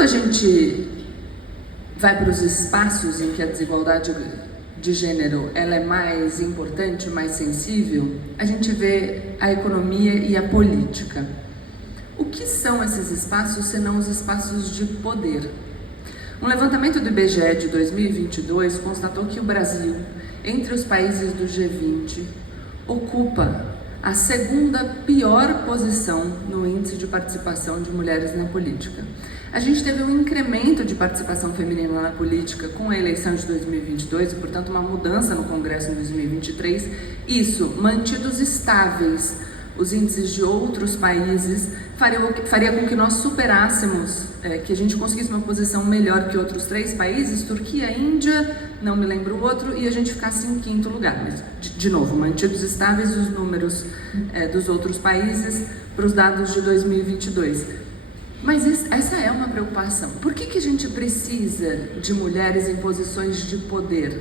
Quando a gente vai para os espaços em que a desigualdade de gênero ela é mais importante, mais sensível, a gente vê a economia e a política. O que são esses espaços senão os espaços de poder? Um levantamento do IBGE de 2022 constatou que o Brasil, entre os países do G20, ocupa a segunda pior posição no índice de participação de mulheres na política. A gente teve um incremento de participação feminina na política com a eleição de 2022 e, portanto, uma mudança no Congresso em 2023. Isso, mantidos estáveis os índices de outros países, faria com que nós superássemos, que a gente conseguisse uma posição melhor que outros 3 países, Turquia, Índia, não me lembro o outro, e a gente ficasse em 5º lugar. Mas, de novo, mantidos estáveis os números dos outros países para os dados de 2022. Mas essa é uma preocupação. Por que a gente precisa de mulheres em posições de poder?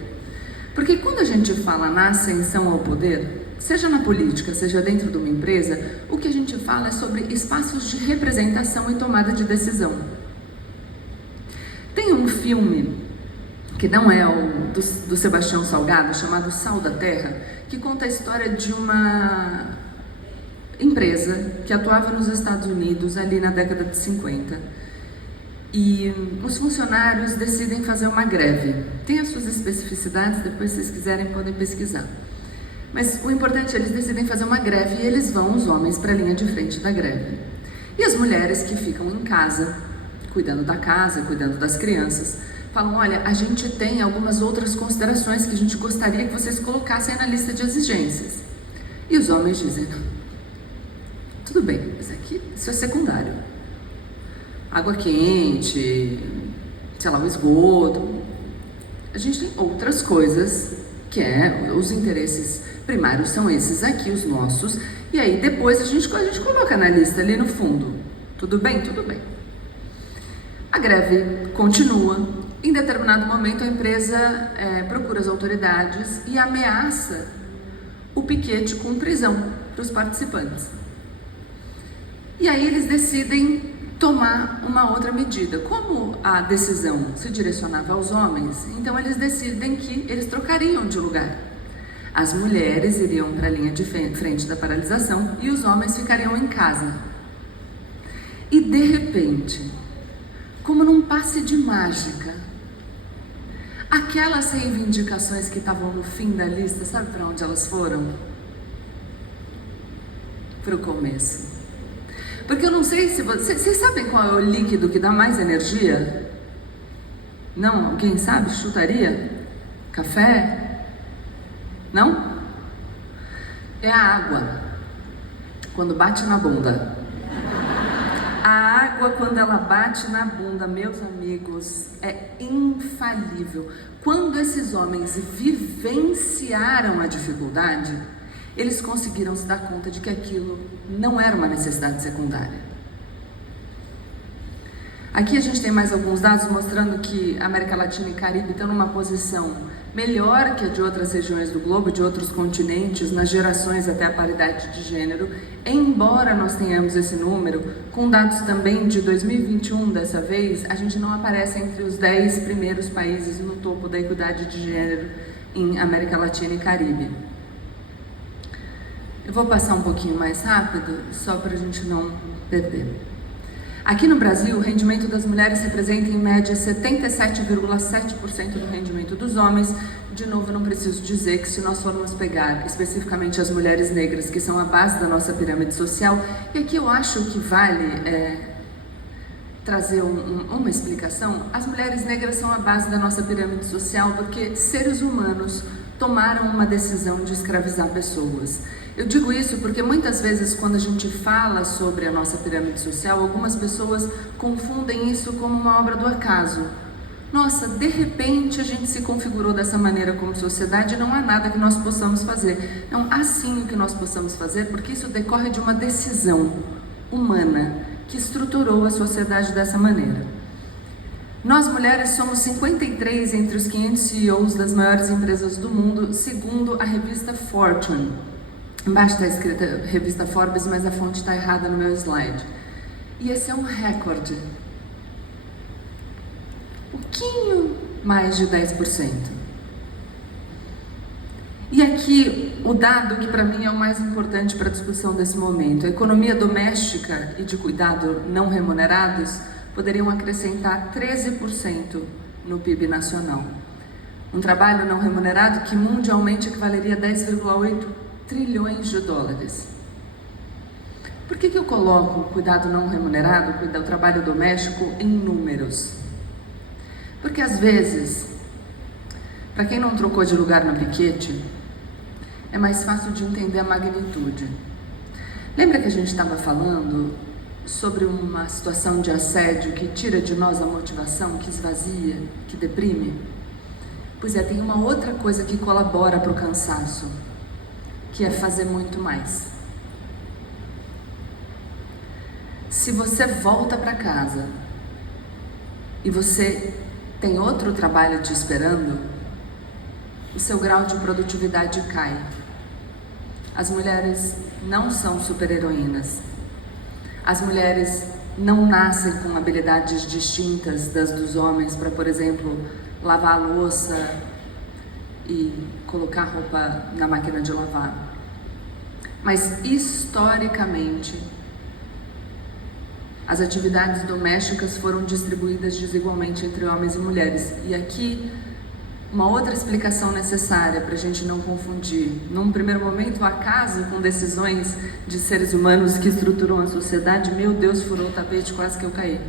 Porque quando a gente fala na ascensão ao poder, seja na política, seja dentro de uma empresa, o que a gente fala é sobre espaços de representação e tomada de decisão. Tem um filme, que não é o do Sebastião Salgado, chamado Sal da Terra, que conta a história de uma empresa que atuava nos Estados Unidos ali na década de 50. E os funcionários decidem fazer uma greve. Tem as suas especificidades, depois se vocês quiserem podem pesquisar. Mas o importante é que eles decidem fazer uma greve e eles vão, os homens, para a linha de frente da greve. E as mulheres que ficam em casa, cuidando da casa, cuidando das crianças, falam, olha, a gente tem algumas outras considerações que a gente gostaria que vocês colocassem na lista de exigências. E os homens dizem, tudo bem, mas aqui isso é secundário. Água quente, sei lá, o esgoto. A gente tem outras coisas que os interesses primários são esses aqui, os nossos, e aí depois a gente coloca na lista ali no fundo. Tudo bem? Tudo bem. A greve continua. Em determinado momento a empresa procura as autoridades e ameaça o piquete com prisão para os participantes. E aí eles decidem tomar uma outra medida. Como a decisão se direcionava aos homens, então eles decidem que eles trocariam de lugar. As mulheres iriam para a linha de frente da paralisação e os homens ficariam em casa. E de repente, como num passe de mágica, aquelas reivindicações que estavam no fim da lista, sabe para onde elas foram? Para o começo. Porque eu não sei se vocês sabem qual é o líquido que dá mais energia? Não? Alguém sabe? Chutaria? Café? Não? É a água. Quando bate na bunda. A água, quando ela bate na bunda, meus amigos, é infalível. Quando esses homens vivenciaram a dificuldade, eles conseguiram se dar conta de que aquilo não era uma necessidade secundária. Aqui a gente tem mais alguns dados mostrando que a América Latina e Caribe estão numa posição melhor que a de outras regiões do globo, de outros continentes, nas gerações até a paridade de gênero, embora nós tenhamos esse número, com dados também de 2021 dessa vez, a gente não aparece entre os 10 primeiros países no topo da equidade de gênero em América Latina e Caribe. Eu vou passar um pouquinho mais rápido, só para a gente não perder. Aqui no Brasil, o rendimento das mulheres representa em média 77,7% do rendimento dos homens. De novo, não preciso dizer que se nós formos pegar especificamente as mulheres negras, que são a base da nossa pirâmide social, e aqui eu acho que vale trazer uma explicação, as mulheres negras são a base da nossa pirâmide social porque seres humanos tomaram uma decisão de escravizar pessoas. Eu digo isso porque muitas vezes quando a gente fala sobre a nossa pirâmide social, algumas pessoas confundem isso como uma obra do acaso. Nossa, de repente a gente se configurou dessa maneira como sociedade e não há nada que nós possamos fazer. Não há sim o que nós possamos fazer porque isso decorre de uma decisão humana que estruturou a sociedade dessa maneira. Nós mulheres somos 53 entre os 500 CEOs das maiores empresas do mundo, segundo a revista Fortune. Embaixo está escrita revista Forbes, mas a fonte está errada no meu slide. E esse é um recorde. pouquinho mais de 10%. E aqui o dado que para mim é o mais importante para a discussão desse momento: a economia doméstica e de cuidado não remunerados poderiam acrescentar 13% no PIB nacional. Um trabalho não remunerado que mundialmente equivaleria a 10,8 trilhões de dólares. Por que eu coloco o cuidado não remunerado, o trabalho doméstico, em números? Porque às vezes, para quem não trocou de lugar no piquete, é mais fácil de entender a magnitude. Lembra que a gente estava falando sobre uma situação de assédio que tira de nós a motivação, que esvazia, que deprime? Pois é, tem uma outra coisa que colabora para o cansaço, que é fazer muito mais. Se você volta para casa e você tem outro trabalho te esperando, o seu grau de produtividade cai. As mulheres não são super-heroínas. As mulheres não nascem com habilidades distintas das dos homens para, por exemplo, lavar a louça e colocar roupa na máquina de lavar. Mas, historicamente, as atividades domésticas foram distribuídas desigualmente entre homens e mulheres. E aqui, uma outra explicação necessária para a gente não confundir. Num primeiro momento, o acaso com decisões de seres humanos que estruturam a sociedade, meu Deus, furou o tapete, quase que eu caí.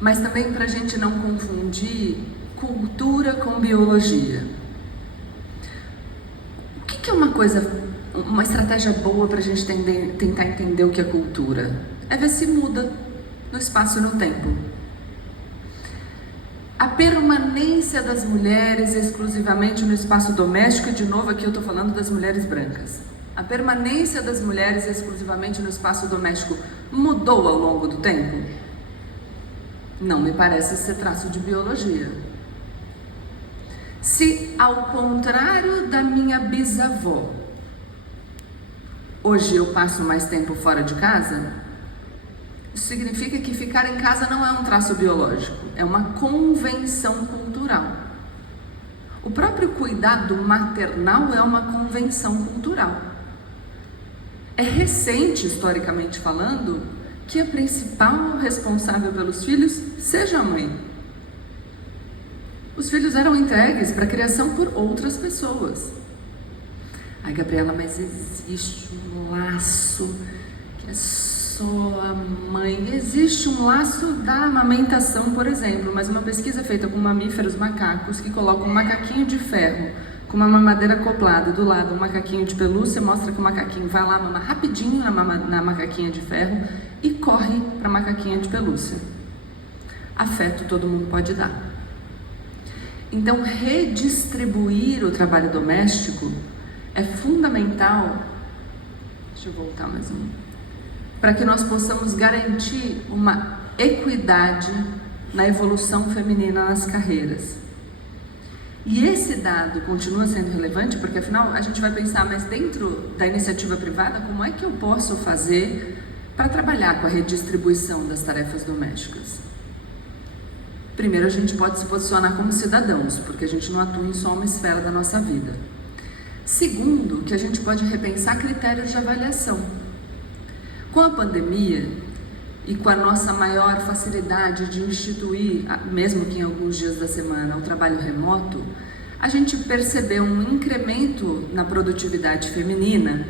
Mas também para a gente não confundir cultura com biologia. O que é uma estratégia boa para a gente tentar entender o que é cultura? É ver se muda no espaço e no tempo. A permanência das mulheres exclusivamente no espaço doméstico, e de novo aqui eu estou falando das mulheres brancas. A permanência das mulheres exclusivamente no espaço doméstico mudou ao longo do tempo? Não me parece ser traço de biologia. Se, ao contrário da minha bisavó, hoje eu passo mais tempo fora de casa, isso significa que ficar em casa não é um traço biológico, é uma convenção cultural. O próprio cuidado maternal é uma convenção cultural. É recente, historicamente falando, que a principal responsável pelos filhos seja a mãe. Os filhos eram entregues para a criação por outras pessoas. Ai, Gabriela, mas existe um laço que é só a mãe. Existe um laço da amamentação, por exemplo, mas uma pesquisa feita com mamíferos macacos que colocam um macaquinho de ferro com uma mamadeira acoplada do lado, um macaquinho de pelúcia, mostra que o macaquinho vai lá, mama rapidinho na macaquinha de ferro e corre para a macaquinha de pelúcia. Afeto todo mundo pode dar. Então, redistribuir o trabalho doméstico é fundamental. Deixa eu voltar mais um. Para que nós possamos garantir uma equidade na evolução feminina nas carreiras. E esse dado continua sendo relevante porque, afinal, a gente vai pensar, mas dentro da iniciativa privada, como é que eu posso fazer para trabalhar com a redistribuição das tarefas domésticas? Primeiro, a gente pode se posicionar como cidadãos, porque a gente não atua em só uma esfera da nossa vida. Segundo, que a gente pode repensar critérios de avaliação. Com a pandemia e com a nossa maior facilidade de instituir, mesmo que em alguns dias da semana, o trabalho remoto, a gente percebeu um incremento na produtividade feminina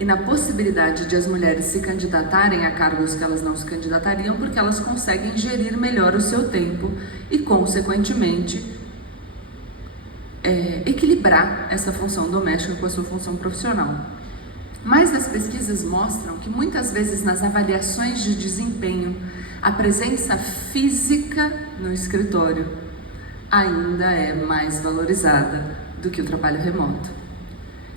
e na possibilidade de as mulheres se candidatarem a cargos que elas não se candidatariam, porque elas conseguem gerir melhor o seu tempo e, consequentemente, equilibrar essa função doméstica com a sua função profissional. Mas as pesquisas mostram que muitas vezes nas avaliações de desempenho, a presença física no escritório ainda é mais valorizada do que o trabalho remoto.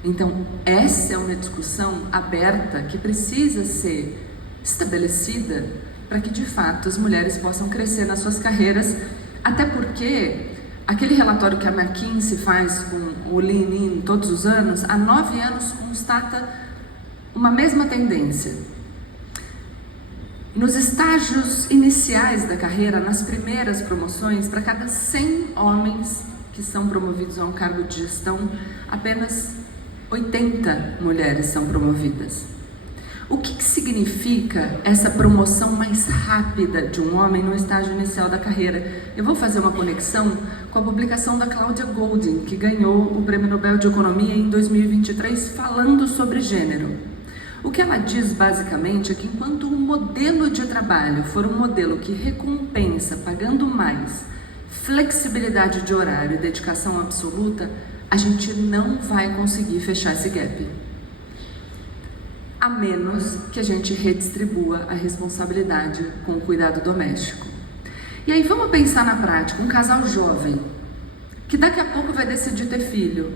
Então, essa é uma discussão aberta que precisa ser estabelecida para que, de fato, as mulheres possam crescer nas suas carreiras, até porque aquele relatório que a McKinsey faz com o Lean In todos os anos, há 9 anos constata uma mesma tendência. Nos estágios iniciais da carreira, nas primeiras promoções, para cada 100 homens que são promovidos a um cargo de gestão, apenas 80 mulheres são promovidas. O que significa essa promoção mais rápida de um homem no estágio inicial da carreira? Eu vou fazer uma conexão com a publicação da Claudia Goldin, que ganhou o Prêmio Nobel de Economia em 2023, falando sobre gênero. O que ela diz basicamente é que enquanto o modelo de trabalho for um modelo que recompensa pagando mais, flexibilidade de horário e dedicação absoluta, a gente não vai conseguir fechar esse gap. A menos que a gente redistribua a responsabilidade com o cuidado doméstico. E aí vamos pensar na prática, um casal jovem, que daqui a pouco vai decidir ter filho.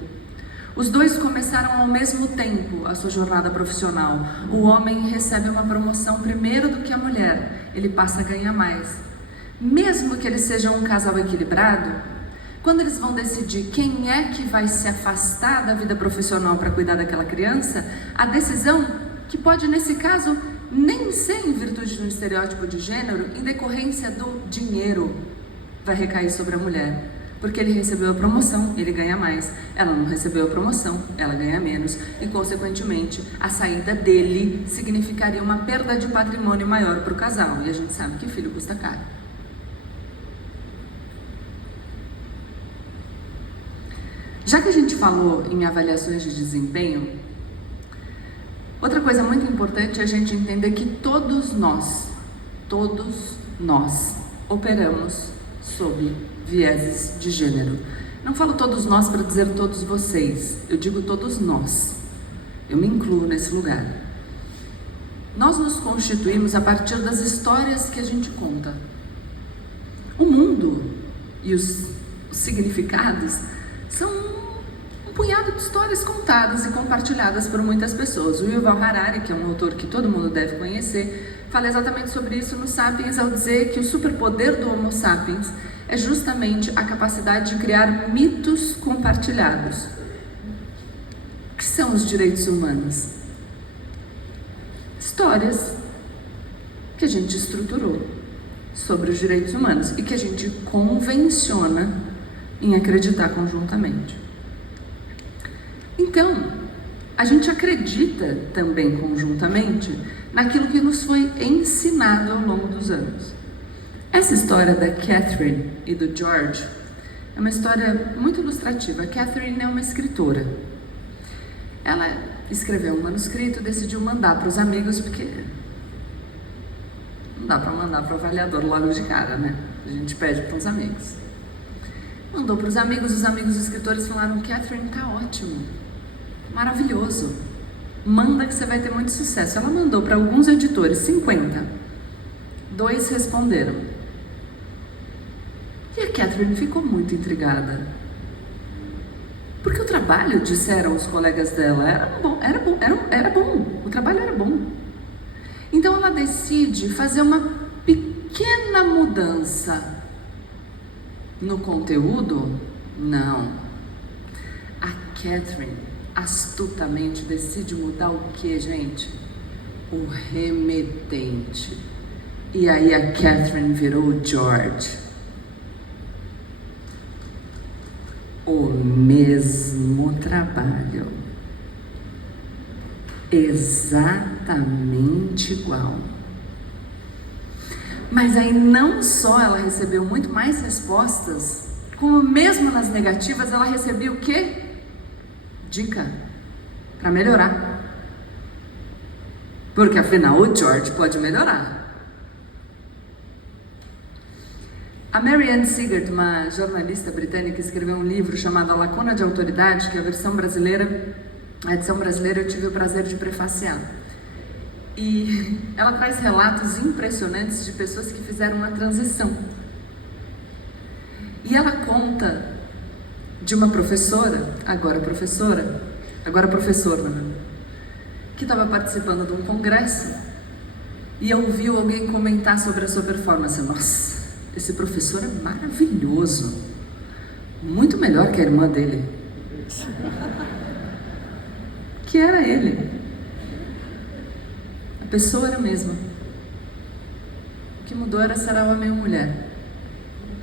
Os dois começaram ao mesmo tempo a sua jornada profissional. O homem recebe uma promoção primeiro do que a mulher, ele passa a ganhar mais. Mesmo que eles sejam um casal equilibrado, quando eles vão decidir quem é que vai se afastar da vida profissional para cuidar daquela criança, a decisão, que pode nesse caso nem ser em virtude de um estereótipo de gênero, em decorrência do dinheiro, vai recair sobre a mulher. Porque ele recebeu a promoção, ele ganha mais. Ela não recebeu a promoção, ela ganha menos. E, consequentemente, a saída dele significaria uma perda de patrimônio maior para o casal. E a gente sabe que filho custa caro. Já que a gente falou em avaliações de desempenho, outra coisa muito importante é a gente entender que todos nós operamos sob vieses de gênero. Não falo todos nós para dizer todos vocês, eu digo todos nós. Eu me incluo nesse lugar. Nós nos constituímos a partir das histórias que a gente conta. O mundo e os significados são um punhado de histórias contadas e compartilhadas por muitas pessoas. O Yuval Harari, que é um autor que todo mundo deve conhecer, fala exatamente sobre isso no Sapiens ao dizer que o superpoder do Homo sapiens é justamente a capacidade de criar mitos compartilhados. O que são os direitos humanos? Histórias que a gente estruturou sobre os direitos humanos e que a gente convenciona em acreditar conjuntamente. Então, a gente acredita também conjuntamente naquilo que nos foi ensinado ao longo dos anos. Essa história da Catherine e do George é uma história muito ilustrativa. A Catherine é uma escritora. Ela escreveu um manuscrito e decidiu mandar para os amigos, porque não dá para mandar para o avaliador logo de cara, né? A gente pede para os amigos. Mandou para os amigos escritores falaram: Catherine, tá ótimo, maravilhoso, manda que você vai ter muito sucesso. Ela mandou para alguns editores, 50. 2 responderam. E a Catherine ficou muito intrigada. Porque o trabalho, disseram os colegas dela, era bom, o trabalho era bom. Então ela decide fazer uma pequena mudança no conteúdo. Não. A Catherine astutamente decide mudar o que, gente? O remetente. E aí a Catherine virou o George. O mesmo trabalho, exatamente igual. Mas aí não só ela recebeu muito mais respostas, como mesmo nas negativas ela recebeu o quê? Dica para melhorar. Porque afinal o George pode melhorar. A Marianne Sigert, uma jornalista britânica, escreveu um livro chamado A Lacuna de Autoridade, que é a edição brasileira eu tive o prazer de prefaciar. E ela traz relatos impressionantes de pessoas que fizeram uma transição. E ela conta de uma professora, agora professora, que estava participando de um congresso e ouviu alguém comentar sobre a sua performance. Nossa, esse professor é maravilhoso, muito melhor que a irmã dele, que era ele. A pessoa era a mesma. que mudou era Sarau a Meio Mulher.